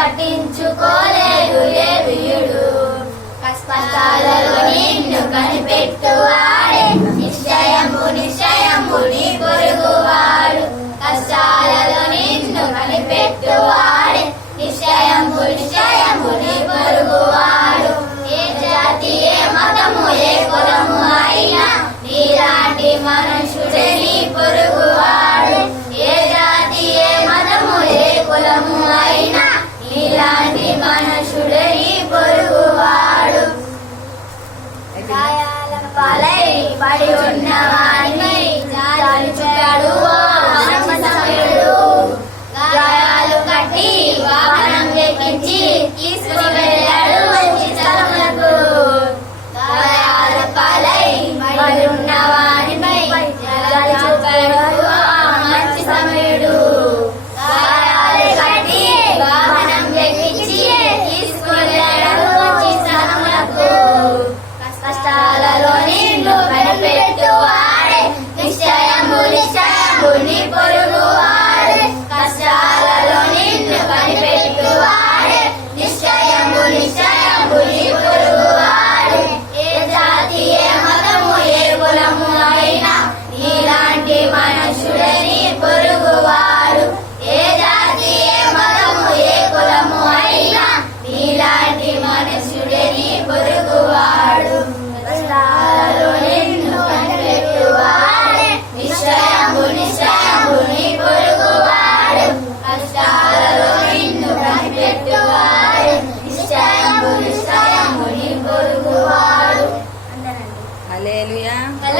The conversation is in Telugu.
పట్టించుకోలేదు లేవియుడు. కష్టాలలో నిన్ను కనిపెట్టువాడే నిశ్చయము నిశ్చయము నీ పొరుగువాడు. కష్టాలలో నిన్ను కనిపెట్టువాడే నిశ్చయము నిశ్చయము నీ పొరుగువాడు. ఏ జాతి ఏ మతము ఏ కులము అయినా నీలాంటి మనుషుడే నీ పొరుగువాడు. ఏ జాతి ఏ మతము ఏ కులము అయినా నీలాంటి మనుషుడే నీ పొరుగువాడు. గాయాల పాలై పడి ఉన్నవాడిని జాలి చూపాడు సమయుడు. గాయాలు కట్టి వాహనం ఎక్కించి తీసుకుని వెళ్ళాడు మంచి స్థలములకు. గాయాల పాలై పడి ఉన్నవాడిపై జాలి చూపాడు మంచి సమయుడు. గాయాలు కట్టి వాహనం ఎక్కించి తీసుకుని వెళ్ళాడు మంచి స్థలములకు. కష్టాలలో నిన్ను కనిపెట్టువాడే నిశ్చయము నిశ్చయము నీ పొరుగువాడే. కష్టాలలో నిన్ను కనిపెట్టువాడే నిశ్చయము నిశ్చయము నీ పొరుగువాడే. ఏ జాతి ఏ మతము ఏ కులము అయినా నీలాంటి మనుషుడే నీ పొరుగువాడు. ఏ జాతి ఏ మతము ఏ కులము అయినా నీలాంటి మనుషుడే నీ పొరుగువాడు. కష్టాలలో నిన్ను కనిపెట్టువాడే నిశ్చయము నిశ్చయము నీ పొరుగువాడు. కష్టాలలో నిన్ను కనిపెట్టువాడే నిశ్చయము నిశ్చయము నీ పొరుగువాడు. హల్లెలూయా.